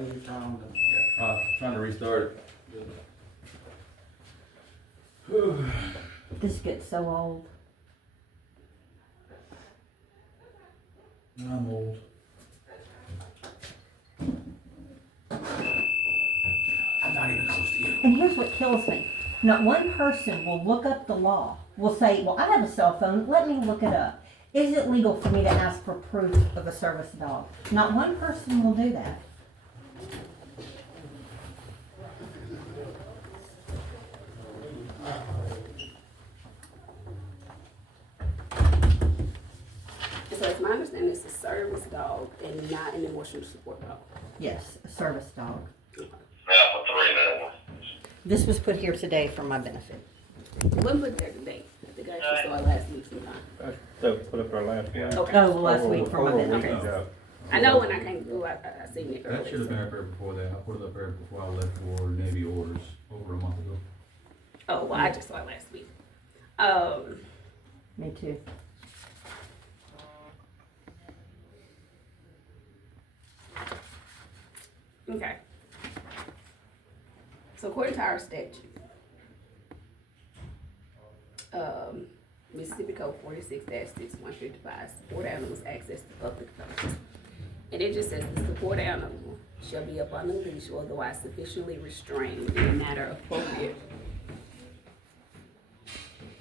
leave time to, Trying to restart This gets so old. it. I'm old. I'm not even close to you. And here's what kills me. Not one person will look up the law, will say, well, I have a cell phone, let me look it up. Is it legal for me to ask for proof of a service dog? Not one person will do that. So it's my understanding it's a service dog and not an emotional support dog. Yes, a service dog. Yeah, for 3 now. This was put here today for my benefit. When put there today? I think I actually saw it last week sometime. That put up our last one. Okay. Oh, well, last week for my Over a week benefit. ago. I know when I came through, I seen it That should have been earlier. up there before that. I put it up there before I left for Navy orders over a month ago. Oh, well, I just saw it last week. Me too. Okay. So according to our statute, Mississippi Code 46-6155, support animals access to public funds. And it just says the support animal shall be up on a leash or otherwise sufficiently restrained in a manner appropriate.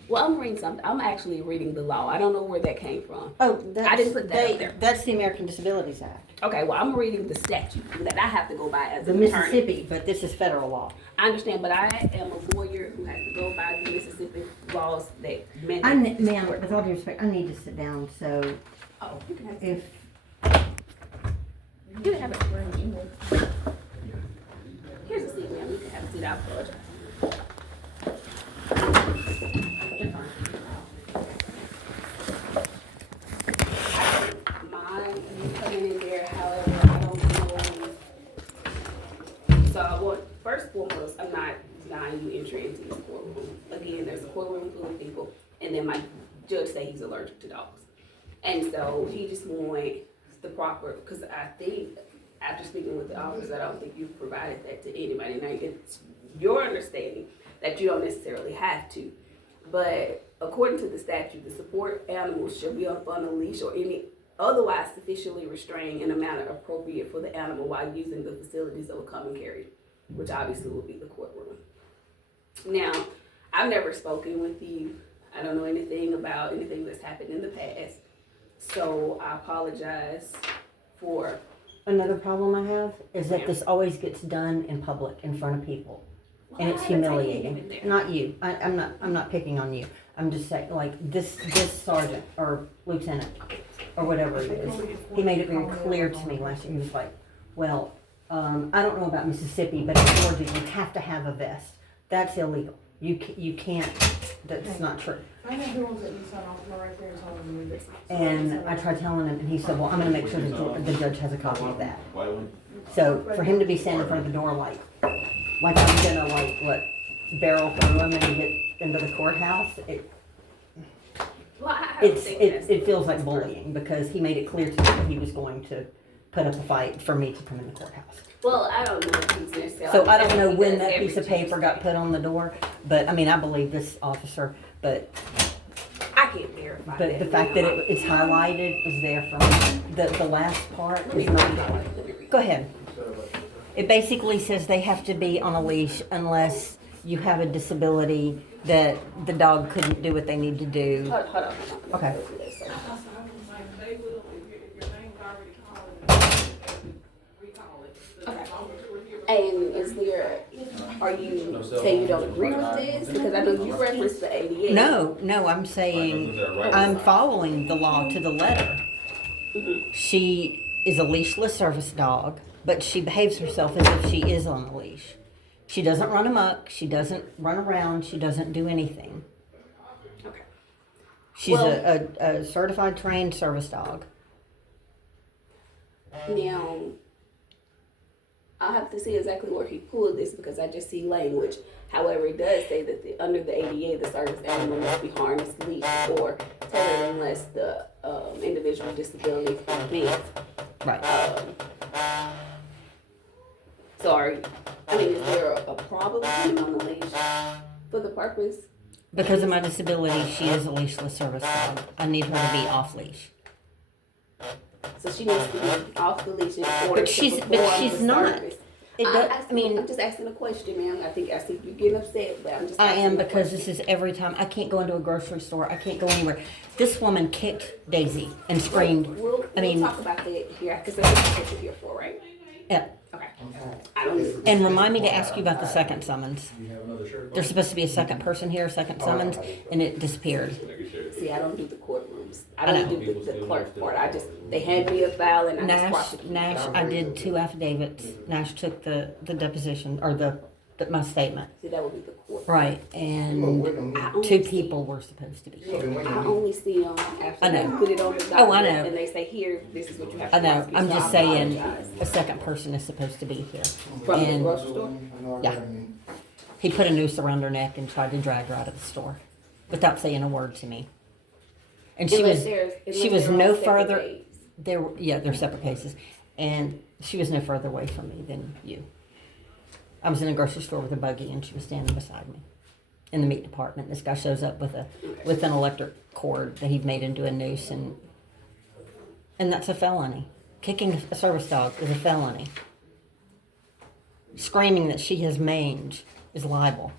Well, I'm reading something. I'm actually reading the law. I don't know where that came from. Oh, that's, I didn't put that up there. That's the American Disabilities Act. Okay, well, I'm reading the statute that I have to go by as The an attorney. Mississippi, but this is federal law. I understand, but I am a lawyer who has to go by the Mississippi laws that I, mandate. ma'am, with all due respect, I need to sit down, so Oh, you can have if, you can have a swearing. Here's a seat, ma'am. You can have a seat. I apologize. You're fine. You coming in there, however, I don't know. So, well, first and foremost, I'm not denying you entry into this courtroom. Again, there's a courtroom full of people, and then my judge say he's allergic to dogs. And so he just wants the proper, because I think after speaking with the officer, I don't think you've provided that to anybody. Now, it's your understanding that you don't necessarily have to. But according to the statute, the support animals shall be up on a leash or any otherwise sufficiently restrained in a manner appropriate for the animal while using the facilities of a common carrier, which obviously will be the courtroom. Now, I've never spoken with you. I don't know anything about anything that's happened in the past. So I apologize for. another problem I have is that this always gets done in public, in front of people. And it's Well, I haven't taken you humiliating. in there. Not you. I'm not picking on you. I'm just saying, like, this sergeant or lieutenant or whatever it is, he made it very clear to me last year. He was like, well, I don't know about Mississippi, but in Georgia, you have to have a vest. That's illegal. You can't, that's not true. I know the ones that you sign off on right there is all in the And I tried telling him, and he said, well, I'm gonna make sure the judge has a copy of that. So for him to be standing in front of the door like I'm gonna barrel through him and get into the courthouse, Well, I don't think that's- it feels like bullying because he made it clear to me that he was going to put up a fight for me to come in the courthouse. Well, I don't know if he's necessarily. So I don't know he when does that every piece of paper got put on the door, but I mean, I believe this officer, but I can't verify that. the fact that it's highlighted is there for me. The last part Let me is not read it. highlighted. Let me read it. Go ahead. It basically says they have to be on a leash unless you have a disability that the dog couldn't do what they need to do. Hold on. Okay. Okay. And is there, are you saying you don't agree with this? Because I know you referenced the ADA. No, I'm saying I'm following the law to the letter. She is a leashless service dog, but she behaves herself as if she is on a leash. She doesn't run amok. She doesn't run around. She doesn't do anything. Okay. She's Well- a certified trained service dog. Now, I'll have to see exactly where he pulled this because I just see language. However, it does say that under the ADA, the service animal must be harnessed, leashed, or tethered unless the the, individual with disability permits. Right. So is there a problem with him on the leash for the purpose? Because of my disability, she is a leashless service dog. I need her to be off leash. So she needs to be off the leash in order But to she's perform not. the service. I'm just asking a question, ma'am. I see you getting upset, but I'm just I asking am a because question. this is every time. I can't go into a grocery store. I can't go anywhere. This woman kicked Daisy and screamed. We'll talk about that here, because that's what you're here for, right? Yeah. Okay. I don't. And remind me to ask you about the second summons. There's supposed to be a second person here, second summons, and it disappeared. See, I don't do the courtrooms. I I don't do the clerk part. They hand me a file and I just prosecute. Nash, I did 2 affidavits. Nash took the deposition, or my statement. See, that would be the court. Right, and I only 2 see- people were supposed to be here. I only see them after I know. they put it on the document. Oh, I know. And they say, here, this is what you have to I know, prosecute. I'm So just I saying, apologize. a second person is supposed to be here. From the And grocery store? yeah, he put a noose around her neck and tried to drag her out of the store without saying a word to me. And she was no further. They're separate cases, and she was no further away from me than you. I was in a grocery store with a buggy, and she was standing beside me in the meat department. This guy shows up with an electric cord that he'd made into a noose, and that's a felony. Kicking a service dog is a felony. Screaming that she has mange is libel,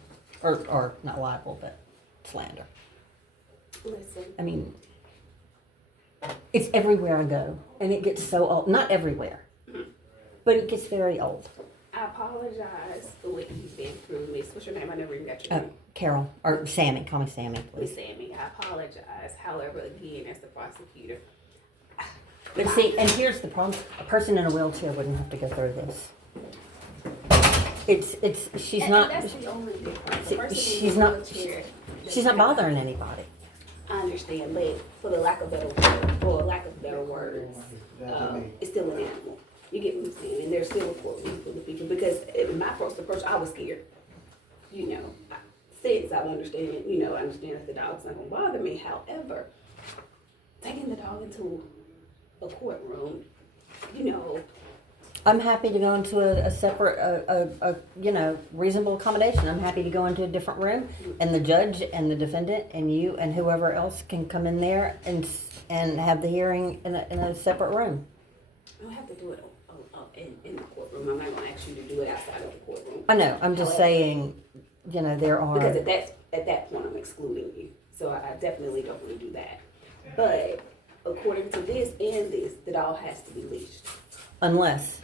or not libel, but slander. Listen, I mean, it's everywhere I go, and it gets so old. Not everywhere, but it gets very old. I apologize for what you've been through, Miss. What's your name? I never even got your name. Carol, or Sammy, call me Sammy, Miss please. Sammy, I apologize. However, again, as the prosecutor, But see, and here's the problem: a person in a wheelchair wouldn't have to go through this. She's and not. that's the only difference. See, The person in she's the not. wheelchair She's not bothering anybody. I understand, but for the lack of better words, it's still an animal. You get what I'm saying? And there's still a courtroom for the future, because in my first approach, I was scared. Since I understand that the dog's not gonna bother me. However, taking the dog into a courtroom, I'm happy to go into a separate, reasonable accommodation. I'm happy to go into a different room, and the judge and the defendant and you and whoever else can come in there and have the hearing in a separate room. I don't have to do it in the courtroom. I'm not gonna ask you to do it outside of the courtroom. I know. I'm just saying, there are. Because at that point, I'm excluding you. So I definitely don't want to do that. But according to this and this, the dog has to be leashed. Unless.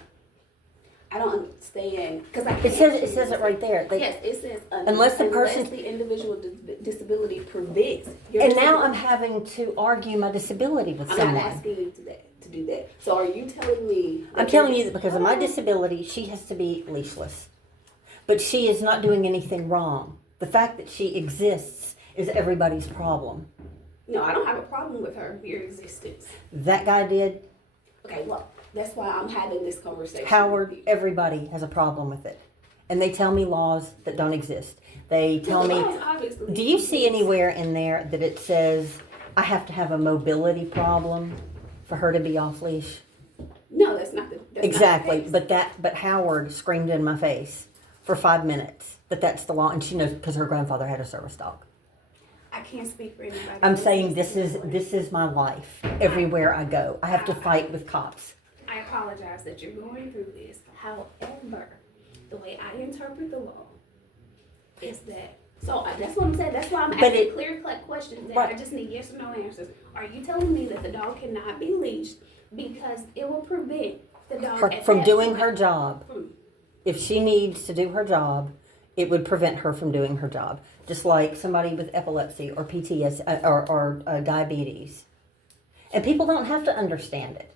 I don't understand, because It says it right there. Yes, it says Unless the individual disability prevents. And now I'm having to argue my disability with I'm someone. not asking you to do that. So are you telling me? I'm telling you that because of my disability, she has to be leashless. But she is not doing anything wrong. The fact that she exists is everybody's problem. No, I don't have a problem with your existence. That guy did. Okay, well, that's why I'm having this conversation. Howard, everybody has a problem with it. And they tell me laws that don't exist. They tell me, Obviously. do you see anywhere in there that it says I have to have a mobility problem for her to be off leash? No, that's not the that's Exactly, not the case. but Howard screamed in my face for 5 minutes that that's the law, and she knows because her grandfather had a service dog. I can't speak for anybody. I'm else. saying this is my life. Everywhere I go, I have to fight with cops. I apologize that you're going through this. However, the way I interpret the law is that. So that's what I'm saying. That's why I'm asking clear-cut questions. Right. I just need yes or no answers. Are you telling me that the dog cannot be leashed because it will prevent the dog From doing her job. If she needs to do her job, it would prevent her from doing her job. Just like somebody with epilepsy or PTSD or diabetes. And people don't have to understand it.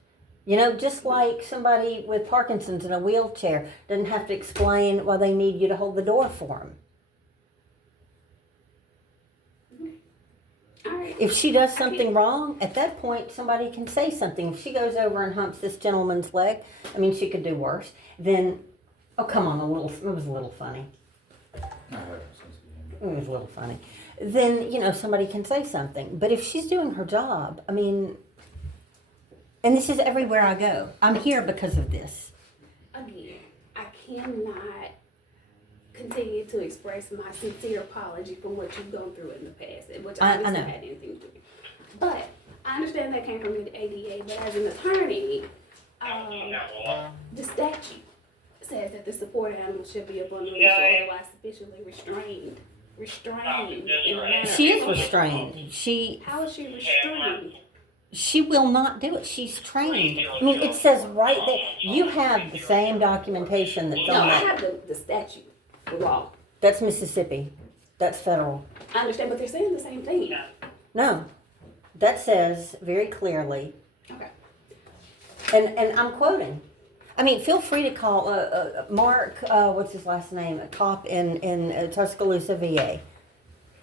Just like somebody with Parkinson's in a wheelchair doesn't have to explain why they need you to hold the door for them. All right. If she does something wrong, at that point, somebody can say something. If she goes over and humps this gentleman's leg, she could do worse. Then, oh, come on, it was a little funny. It was a little funny. Then, somebody can say something. But if she's doing her job, and this is everywhere I go. I'm here because of this. Again, I cannot continue to express my sincere apology for what you've gone through in the past, which I obviously know. had anything to do with it. But I understand that came from the ADA, but as an attorney, the statute says that the support animal should be up on the leash or otherwise sufficiently restrained in a manner. She is restrained. How is she restrained? She will not do it. She's trained. I mean, it says right there. You have the same documentation that's No, on I that. have the statute, the law. That's Mississippi. That's federal. I understand, but they're saying the same thing. No, that says very clearly, Okay. and I'm quoting. I mean, feel free to call Mark. What's his last name? A cop in Tuscaloosa, VA,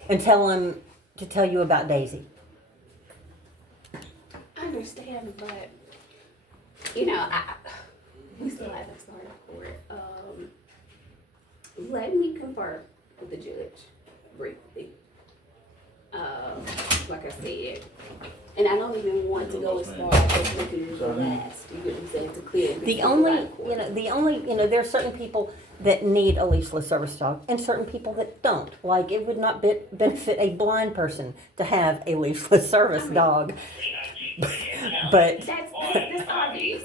and tell him to tell you about Daisy. I understand, but we still haven't started court. Let me confer with the judge briefly. Like I said, and I don't even want to go as far as looking at the last. You get what I'm saying? To clear this The up only, out of court. there are certain people that need a leashless service dog, and certain people that don't. Like, it would not benefit a blind person to have a leashless service dog. But That's obvious.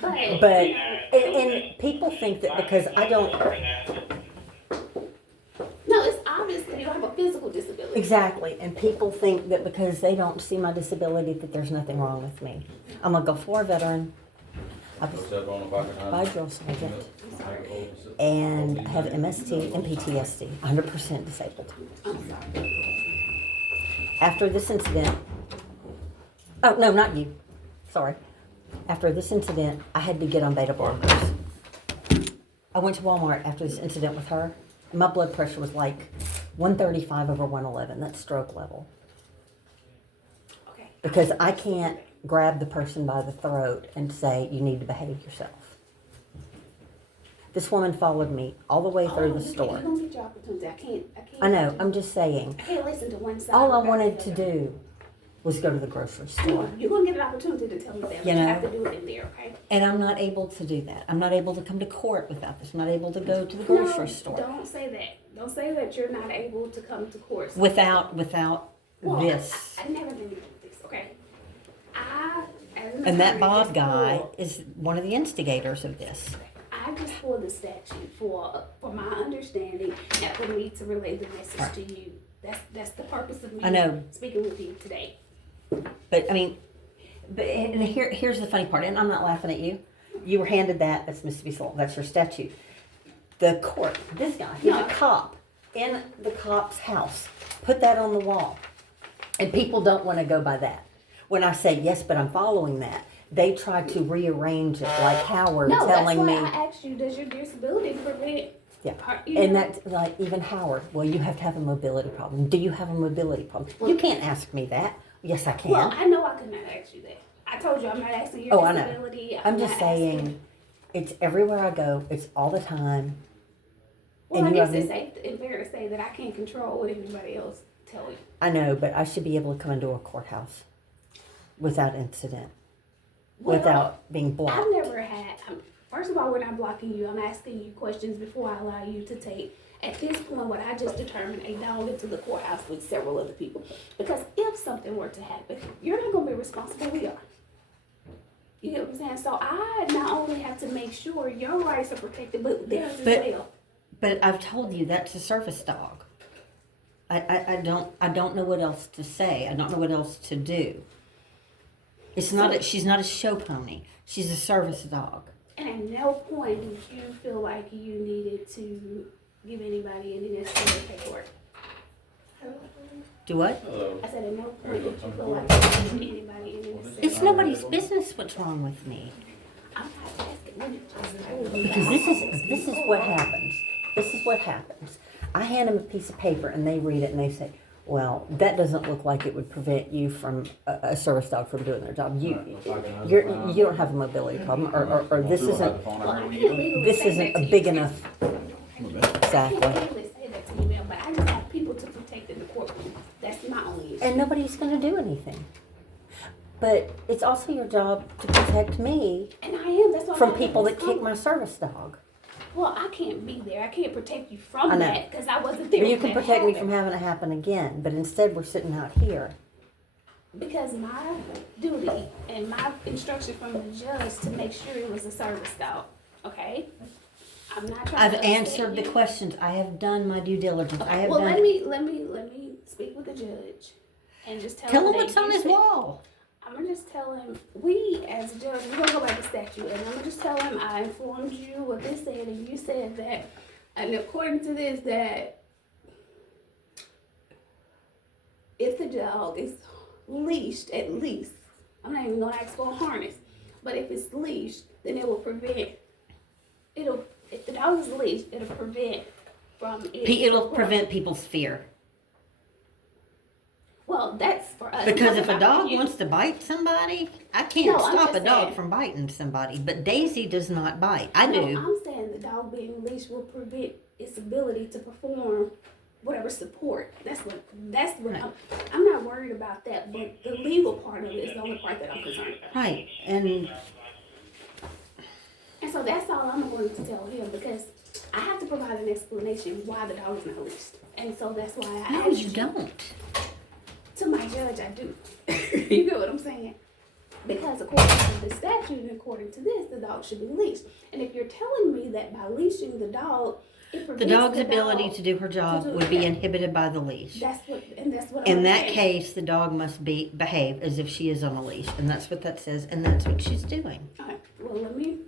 But and people think that because I don't No, it's obvious that you don't have a physical disability. exactly, and people think that because they don't see my disability that there's nothing wrong with me. I'm a Gulf War veteran. I was What's that on the back of by drill sergeant and have MST and PTSD, 100% disabled. I'm sorry. After this incident, oh no, not you. Sorry. After this incident, I had to get on beta blockers. I went to Walmart after this incident with her. And my blood pressure was like 135 over 111. That's stroke level. Okay. Because I can't grab the person by the throat and say, you need to behave yourself. This woman followed me all the way through the store. You don't get your opportunity. I can't. I know, I'm just saying. I can't listen to one side. All I without wanted the to other. do was go to the grocery store. No, you're gonna get an opportunity to tell me that. But You you know? have to do it in there, okay? And I'm not able to do that. I'm not able to come to court without this. I'm not able to go to the grocery No, store don't say that. Don't say that you're not able to come to court. without Well, this. I never did this, okay? As an And that attorney, Bob just guy pulled- is one of the instigators of this. I just pulled the statute for my understanding and for me to relay the message Right. to you. That's the purpose of me I know. speaking with you today. But I mean, and here's the funny part, and I'm not laughing at you. You were handed that. That's Mississippi law. That's your statute. The court. This guy. He's No. a cop in the cop's house. Put that on the wall, and people don't want to go by that. When I say yes, but I'm following that, they try to rearrange it like Howard No, that's telling why me. I asked you, does your disability prevent? Yeah, you and know- that's like even Howard. Well, you have to have a mobility problem. Do you have a mobility problem? You can't ask me that. Yes, I can. Well, I know I could not ask you that. I told you I'm not asking your Oh, I know. disability. I'm just not saying, asking- it's everywhere I go. It's all the time. Well, and I you guess have it's been- safe and fair to say that I can't control what everybody else tell you. I know, but I should be able to come into a courthouse without incident, Well, without being blocked. I've never had. First of all, we're not blocking you. I'm asking you questions before I allow you to take. At this point, what I just determined a dog into the courthouse with several other people. Because if something were to happen, you're not going to be responsible. We are. You get what I'm saying? So I not only have to make sure your rights are protected, but theirs as But- well. But I've told you that's a service dog. I don't know what else to say. I don't know what else to do. It's not. She's not a show pony. She's a service dog. And at no point did you feel like you needed to give anybody any necessary paperwork. Do what? Hello. I said at no point did you feel like you needed anybody any necessary. It's nobody's business what's wrong with me. I'm not asking. You just told me Because that. this is what happens. This is what happens. I hand them a piece of paper and they read it and they say, "Well, that doesn't look like it would prevent you from a service dog from doing their job. You don't have a mobility problem, or this isn't Well, I can't legally this say isn't that a to big you. enough." I can't Exactly. legally say that to you, ma'am, but I just have people to protect in the courtroom. That's my only issue. And nobody's going to do anything. But it's also your job to protect me And I am. That's why from I'm people that having kick this my service dog. Well, I can't be there. I can't protect you from I know. that because I wasn't there. But you when can that protect me happened. from having it happen again, but instead we're sitting out here. Because my duty and my instruction from the judge to make sure it was a service dog. Okay? I'm not trying I've to upset answered the you. questions. I have done my due diligence. I have Well, done. let me speak with the judge and just tell Tell him that what's on you his said- wall. I'm gonna just tell him, we as a judge, we're gonna go back to statute, and I'm gonna just tell him I informed you what this said, and you said that, and according to this, that if the dog is leashed, at least, I'm not even gonna ask for a harness, but if it's leashed, then it will prevent, if the dog is leashed, it'll prevent from it. It'll prevent people's fear. Well, that's for us. Because if a Not dog for you. wants to bite somebody, I can't No, I'm stop a just dog saying. from biting somebody. But Daisy does not bite. I No, do. I'm saying the dog being leashed will prevent its ability to perform whatever support. That's what Right. I'm not worried about that, but the legal part of it is the only part that I'm concerned about. Right. And And so that's all I'm going to tell him because I have to provide an explanation why the dog is not leashed. And so that's why I no, asked you don't. To my judge, I do. You get what I'm saying? Because according to the statute and according to this, the dog should be leashed. And if you're telling me that by leashing the dog, it prevents The dog's the ability dog to do her job to do would be that. inhibited by the leash. That's what In I'm that saying. case, the dog must behave as if she is on a leash, and that's what that says, and that's what she's doing. All right. Well, let me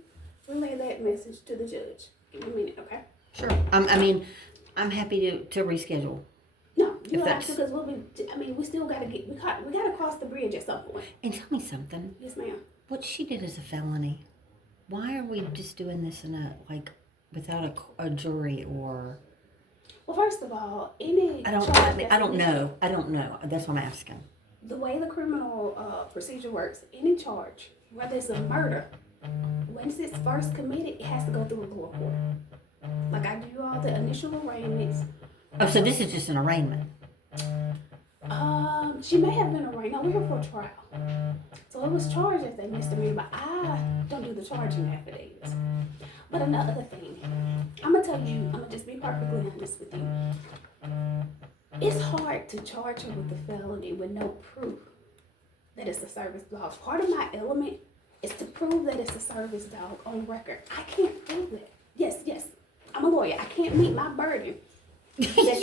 relay that message to the judge. Give me a minute, okay? Sure. I'm happy to reschedule. No, If you have that's- to because we still gotta we gotta cross the bridge at some point. And tell me something. Yes, ma'am. What she did is a felony. Why are we just doing this without a jury or? Well, first of all, any I don't know. I don't know. That's what I'm asking. The way the criminal procedure works, any charge, whether it's a murder, once it's first committed, it has to go through a lower court. Like I do all the initial arraignments. Oh, so this is just an arraignment. She may have been arraigned. No, we're here for a trial. So it was charged as a misdemeanor, but I don't do the charging affidavits. But another thing, I'm gonna tell you, I'm gonna just be perfectly honest with you. It's hard to charge her with a felony with no proof that it's a service dog. Part of my element is to prove that it's a service dog on record. I can't prove that. Yes, I'm a lawyer. I can't meet my burden. yes,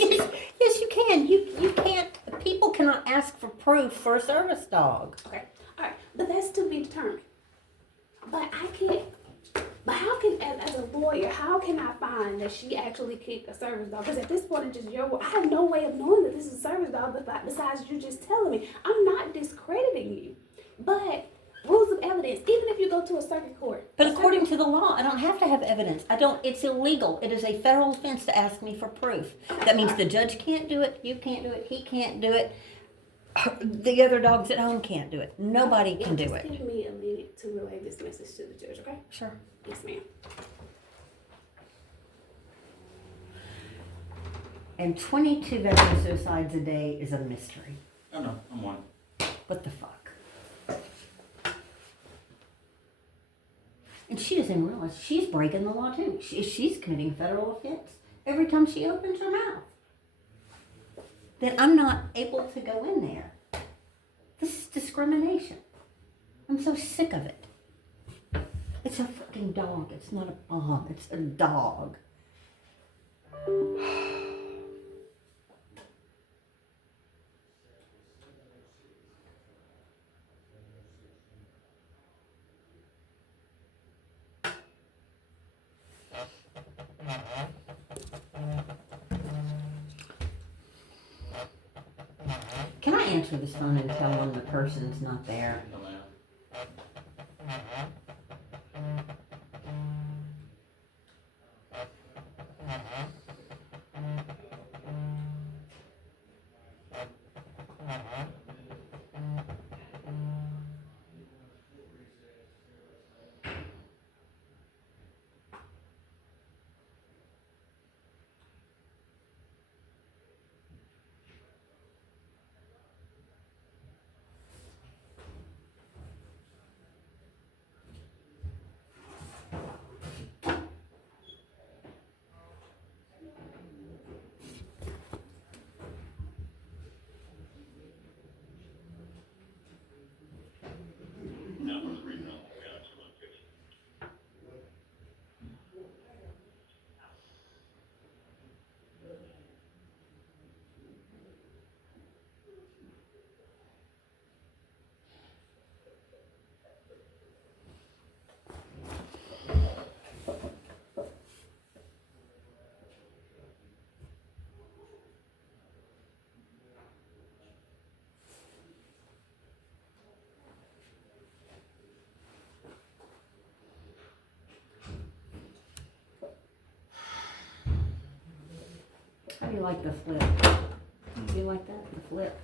you can. You can't. People cannot ask for proof for a service dog. Okay, all right, but that's to be determined. But I can't. But how can, as a lawyer, how can I find that she actually kicked a service dog? Because at this point, it's just your word. I have no way of knowing that this is a service dog besides you just telling me. I'm not discrediting you, but rules of evidence. Even if you go to a circuit court. But according to the law, I don't have to have evidence. It's illegal. It is a federal offense to ask me for proof. That means the judge can't do it, you can't do it, he can't do it, the other dogs at home can't do it. Nobody can do Just it. give me a minute to relay this message to the judge, okay? Sure. Yes, ma'am. And 22 veteran suicides a day is a mystery. Oh no, I'm one. What the fuck? And she doesn't even realize she's breaking the law too. She's committing federal offense every time she opens her mouth. Then I'm not able to go in there. This is discrimination. I'm so sick of it. It's a fucking dog. It's not a bomb. It's a dog. Can I answer this phone and tell them the person's not there? you like the flip? Do you like that, the flip?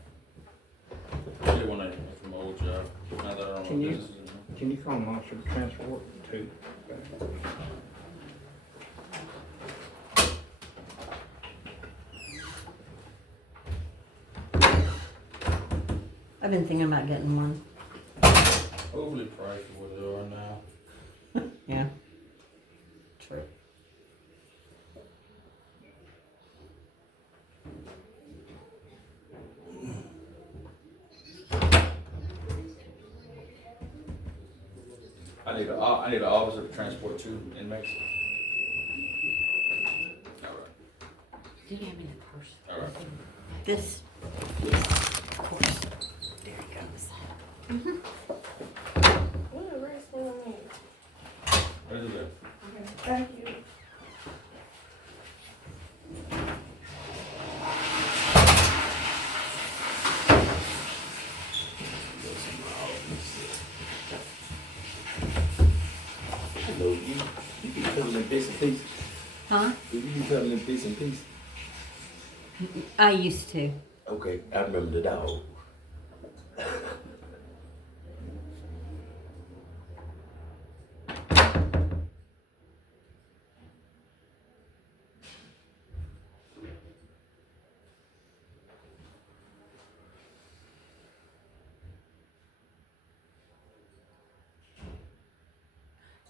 Yeah, when I, from my old job, now that I don't Can know you- this is. Can you call an officer to transport to? I've been thinking about getting one. Overly priced for what they are now. Yeah. True. I need an officer to transport two inmates. Alright, Do you have me the purse? alright. This? Of course. There he goes. What a race for me. Where's it at? Okay, thank you. No, you be cutting in bits and pieces. Huh? You be cutting in bits and pieces. I used to. Okay, I remember the dog.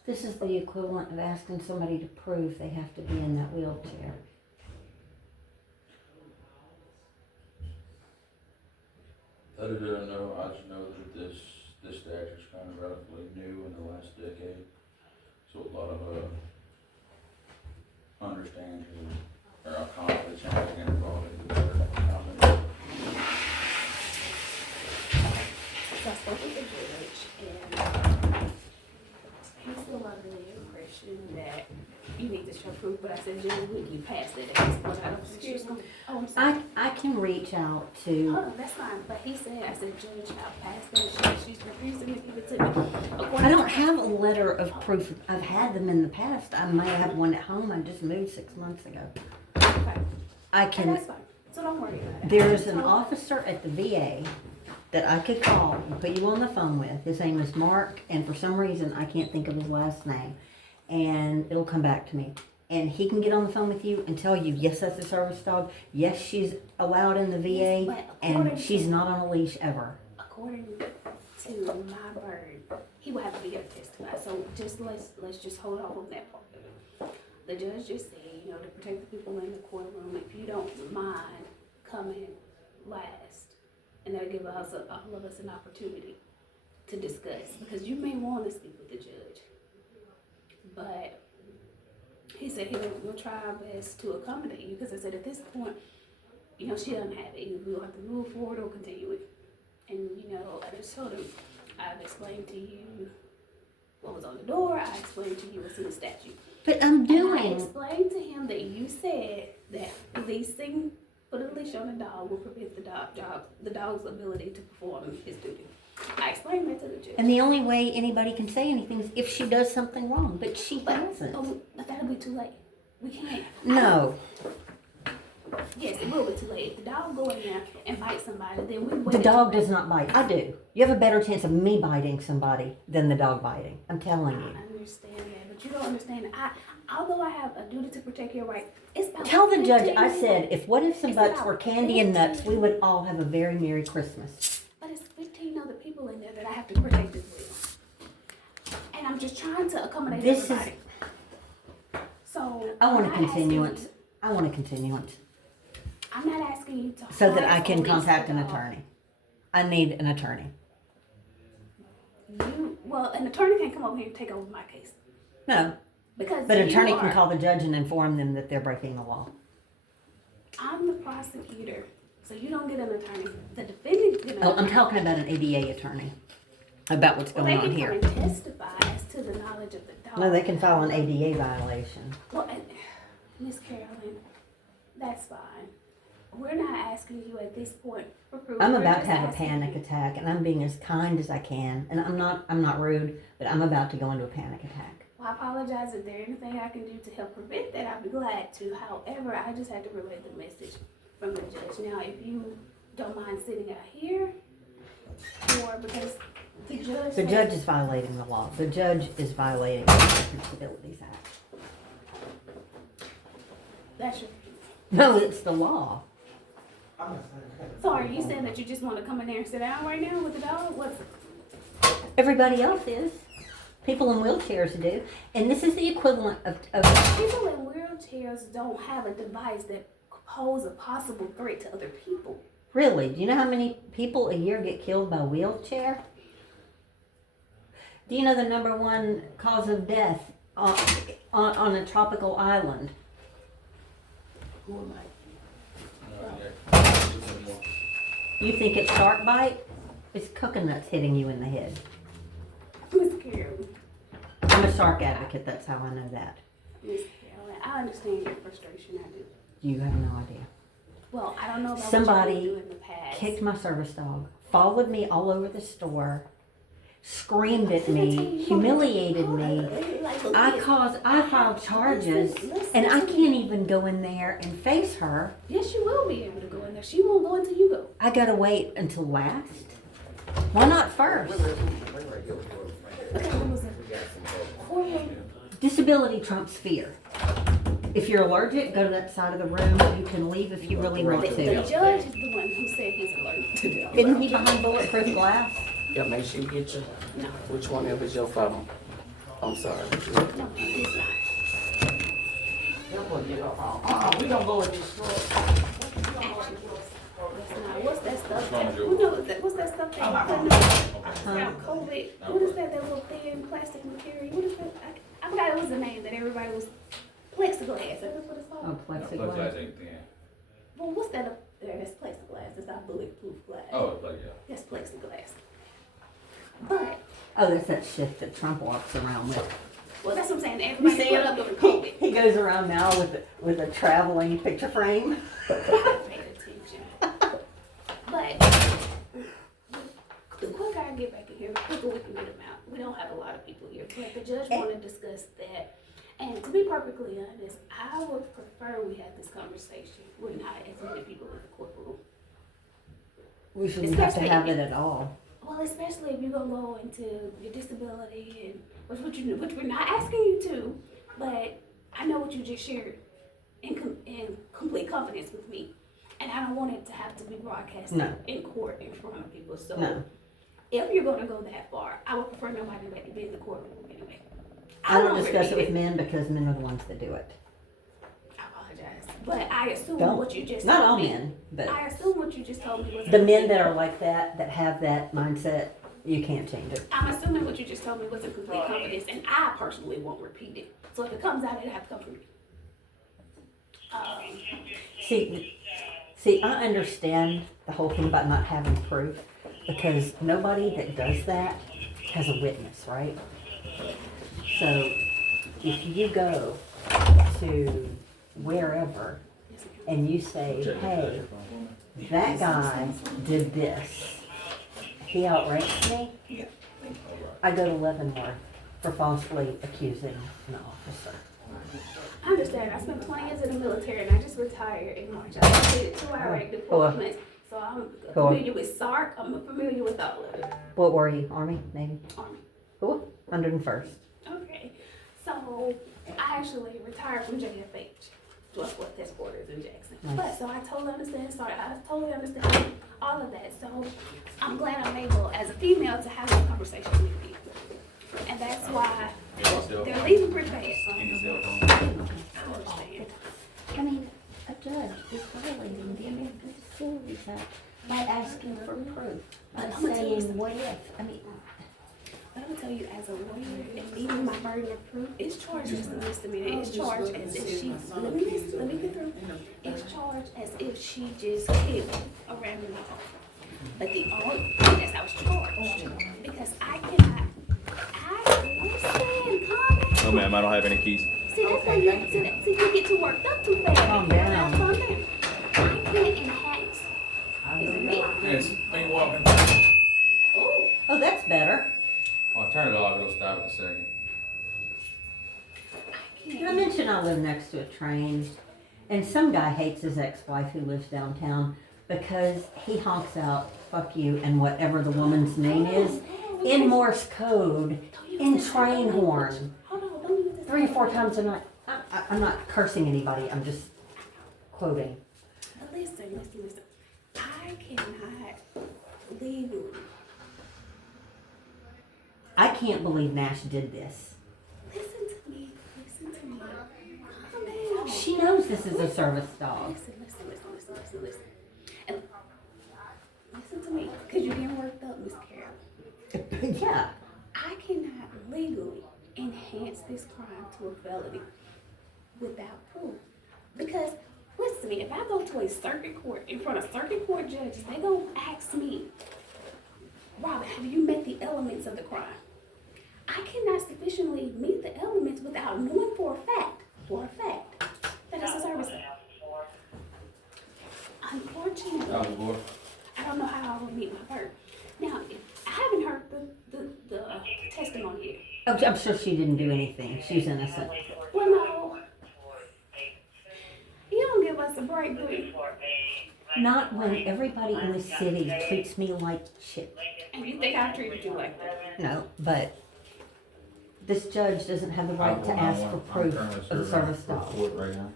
This is the equivalent of asking somebody to prove they have to be in that wheelchair. Other than I know, I just know that this statute's kind of relatively new in the last decade. So a lot of, understanding or confidence and everything involved in the better comment. So I spoke with the judge, and he's still under the impression that you need to show proof, but I said, Judge, we can pass that at this point. I don't think she's gonna, oh, I'm sorry. I can reach out to, Hold on, that's fine, but he said, I said, Judge, I'll pass that, she's refusing to give it to me. I don't have a letter of proof. I've had them in the past. I might have one at home. I just moved 6 months ago. Okay, I and can, that's fine, so don't worry about it. there's an officer at the VA that I could call and put you on the phone with. His name is Mark, and for some reason, I can't think of his last name. And it'll come back to me. And he can get on the phone with you and tell you, yes, that's a service dog. Yes, she's allowed in the VA, Yes, but and according she's to- not on a leash ever. According to my bird, he will have to be there to testify, so let's just hold off on that part of it. The judge just said, you know, to protect the people in the courtroom, if you don't mind coming last, and that'll give us, all of us an opportunity to discuss, because you may want to speak with the judge. But he said we'll try our best to accommodate you, because I said at this point, you know, she doesn't have it. Either we'll have to move forward or continue it. And, you know, I just told him, I've explained to you what was on the door. I explained to you what's in the statute. But I'm And I doing, explained to him that you said that releasing, put a leash on a dog will prevent the dog's ability to perform his duty. I explained that to the judge. and the only way anybody can say anything is if she does something wrong, but she hasn't. But that'll be too late. We can't. No, Yes, it will be too late. If the dog go in there and bite somebody, then we wait. the dog does not bite. I do. You have a better chance of me biting somebody than the dog biting. I'm telling you. I understand that, but you don't understand. Although I have a duty to protect your rights, it's about Tell the judge 15 I people. said if what if some It's butts about were candy and nuts, 15 we would all have a very Merry Christmas. But it's 15 other people in there that I have to protect as well. And I'm just trying to accommodate This is- everybody. So I want a I'm not asking continuance. you- I want a continuance I'm not asking you to so that hire I can police contact to an go. attorney. I need an attorney. Well, an attorney can't come over here and take over my case No, because but an you attorney can are- call the judge and inform them that they're breaking the law. I'm the prosecutor, so you don't get an attorney. The defendant get an Oh, I'm attorney. talking about an ADA attorney about what's Well, going they on can here. come and testify as to the knowledge of the dog. No, they can file an ADA violation. Well, and Miss Carolyn, that's fine. We're not asking you at this point for proof. I'm We're about just to have a asking panic you- attack, and I'm being as kind as I can. And I'm not rude, but I'm about to go into a panic attack. Well, I apologize. If there's anything I can do to help prevent that, I'd be glad to. However, I just had to relay the message from the judge. Now, if you don't mind sitting out here, or because The judge is violating the law. The judge is violating the Americans with Disabilities Act. That's your. No, it's the law. So are you saying that you just want to come in there and sit down right now with the dog? What's Everybody else is. People in wheelchairs do. And this is the equivalent of people in wheelchairs don't have a device that pose a possible threat to other people. really, do you know how many people a year get killed by wheelchair? Do you know the number one cause of death on a tropical island? Who am I? You think it's shark bite? It's coconuts hitting you in the head. Miss Carolyn, I'm a shark advocate, that's how I know that. Miss Carolyn, I understand your frustration. I do. You have no idea. Well, I don't know about Somebody what you do in the past. Kicked my service dog, followed me all over the store, screamed at me, humiliated me. I filed charges, and I can't even go in there and face her. Yes, you will be able to go in there. She won't go until you go. I gotta wait until last. Why not first? Okay, what was it? Courtroom. Disability trumps fear. If you're allergic, go to that side of the room. You can leave if you really want The to. judge is the one who said he's allergic to them. Isn't he behind bulletproof glass? Yeah, make sure you get your, No, which one of is your phone? I'm sorry. no, he's not. We don't go in this store. That's not. What's that stuff? Who knows that? What's that stuff that you put around COVID? What is that? That little thin plastic material? What is that? I forgot it was the name that everybody was. Plexiglass. That's what it's called. Oh, plexiglass. Well, what's that up there? That's plexiglass. It's not bulletproof glass. Oh, it's like, yeah. That's plexiglass. But, Oh, that's that shit that Trump walks around with. well, that's what I'm saying. You Everybody see put him? up during COVID. He goes around now with a traveling picture frame. I paid attention. But, the quicker I get back in here, the quicker we can get them out. We don't have a lot of people here, but the judge wanted to discuss that. And to be perfectly honest, I would prefer we have this conversation with not as many people in the courtroom. We shouldn't have to have it at all. Well, especially if you're gonna go into your disability and which we're not asking you to, but I know what you just shared in complete confidence with me, and I don't want it to have to be broadcasted in court in front of people. So if you're gonna go that far, I would prefer nobody to be in the courtroom anyway. I don't discuss it with men because men are the ones that do it. I apologize, but I assume Don't. what you just Not told all me. men, but I assume what you just told me was the men that are like that have that mindset, you can't change it. I'm assuming what you just told me was in complete confidence, and I personally won't repeat it. So if it comes out, it'll have to come from me. See, I understand the whole thing about not having proof because nobody that does that has a witness, right? So if you go to wherever and you say, hey, that guy did this, he outranks me, I go to Leavenworth for falsely accusing an officer. I understand. I spent 20 years in the military and I just retired in March. I completed 2 Iraq deployments. So I'm familiar with SARC. I'm familiar with all of it. What were you? Army? Navy? Army. Cool. 101st. Okay. So I actually retired from JFH, 12th Headquarters in Jackson. Nice. But so I totally understand. Sorry, I totally understand all of that. So I'm glad I'm able, as a female, to have this conversation with you. And that's why they're leaving pretty fast. I understand. I mean, a judge is violating the American Disabilities Act by asking for proof, by saying, what if? I mean, But I'm gonna tell you, as a lawyer, and even my burden of proof, it's charged as a misdemeanor. It's charged as if she, let me get through. It's charged as if she just killed a random dog. But the only, that's how it's charged. Because I cannot, listen, calm down. No, ma'am, I don't have any keys. See, that's how you, see, you get too worked up too fast. Calm down. Now, calm down. I can't enhance. Is it me? It's me walking. Oh, oh, that's better. I'll turn it off, it'll stop in a second. Did I mention I live next to a train? And some guy hates his ex-wife who lives downtown because he honks out "fuck you" and whatever the woman's name is in Morse code in train horn Hold on, don't use this. 3 or 4 times a night. I'm not cursing anybody. I'm just quoting. But listen. I cannot legally. I can't believe Nash did this. Listen to me. Calm down. She knows this is a service dog. Listen. And listen to me, because you're getting worked up, Miss Carol. Yeah. I cannot legally enhance this crime to a felony without proof. Because, listen to me, if I go to a circuit court, in front of circuit court judges, they gonna ask me, Robin, have you met the elements of the crime? I cannot sufficiently meet the elements without knowing for a fact, that it's a service dog. Unfortunately, I don't know how I would meet my burden. Now, I haven't heard the testimony yet. Oh, I'm sure she didn't do anything. She's innocent. Well, no. You don't give us a break, do you? Not when everybody in the city treats me like shit. And you think I treated you like that? No, but this judge doesn't have the right to ask for proof of the service dog. Right now.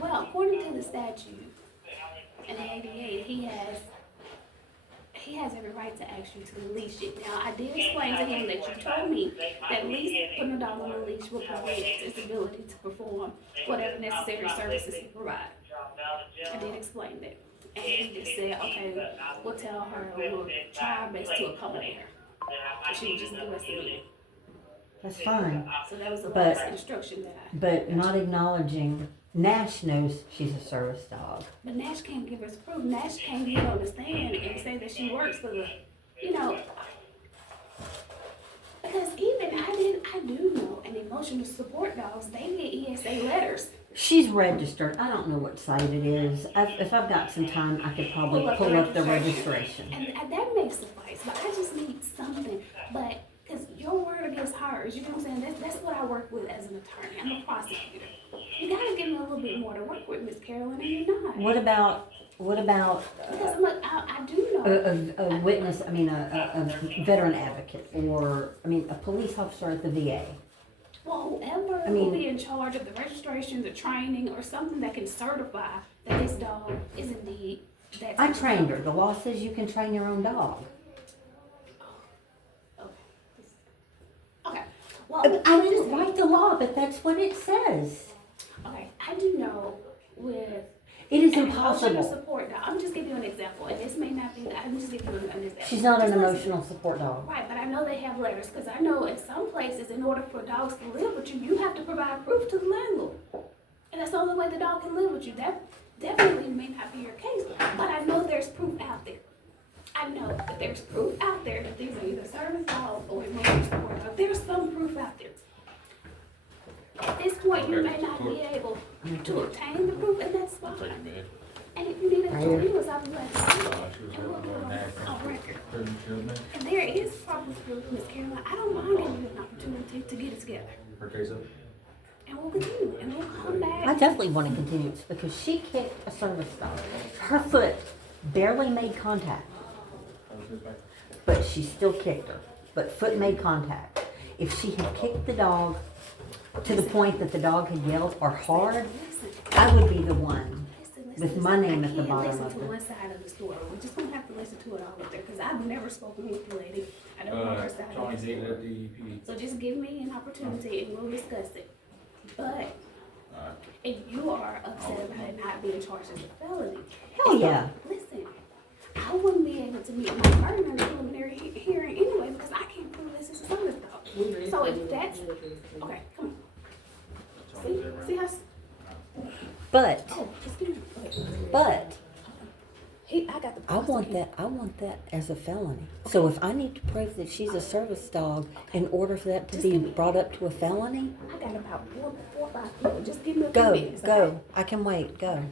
Well, according to the statute and the ADA, he has every right to ask you to release it. Now, I did explain to him that you told me that putting a dog on a leash will prevent its ability to perform whatever necessary services he provides. I did explain that. And he just said, okay, we'll tell her, we'll try our best to accommodate her. And she would just give us a meeting. That's fine. So that was the But- last instruction that I. But not acknowledging Nash knows she's a service dog. But Nash can't give us proof. Nash can't get on the stand and say that she works for the, because even I do know an emotional support dogs, they get ESA letters. She's registered. I don't know what site it is. If I've got some time, I could probably pull up the registration. And that may suffice, but I just need something. But, because your word against hers, you know what I'm saying? That's what I work with as an attorney. I'm a prosecutor. You gotta give me a little bit more to work with, Miss Carolyn, and you're not. What about Because look, I do know. a witness? I mean, a veteran advocate, or a police officer at the VA. Well, whoever will be in charge of the registration, the training, or something that can certify that this dog is indeed that. I trained her. The law says you can train your own dog. Okay. Well, I didn't write the law, but that's what it says. Okay, I do know with. It is an emotional impossible. support dog. I'm just giving you an example, and this may not be. I'm just giving you an example. She's not an Just listen. emotional support dog. Right, but I know they have letters because I know in some places, in order for dogs to live with you, you have to provide proof to the landlord, and that's the only way the dog can live with you. That definitely may not be your case, but I know there's proof out there. I know that there's proof out there that these are either service dogs or emotional support dogs. There's some proof out there. At this point, you may not be able to obtain the proof, and that's fine. And if you need it to use, I'll be glad to do it. And we'll do it on record. And there is probably proof, Miss Caroline. I don't mind giving you an opportunity to get it together. And we'll continue, and we'll come I back. definitely want to continue this because she kicked a service dog. Her foot barely made contact, but she still kicked her. But foot made contact. If she had kicked the dog to the point that the dog had yelled or hard, I would be the one with my name at the bottom I can't of listen to it. one side of the story. We're just gonna have to listen to it all up there, because I've never spoken with the lady. I don't know her side of the story. So just give me an opportunity and we'll discuss it. But if you are upset about it not being charged as a felony. Hell yeah. Listen, I wouldn't be able to meet my burden in the preliminary hearing anyway, because I can't prove this is a service dog. So if that's, okay, come on. See how, But excuse me. Okay. but I got the. I want that as a felony. So if I need to prove that she's a service dog in order for that to be brought up to a felony, I got about four or five people. Just give me a few go, minutes. go. I can wait, go. Okay?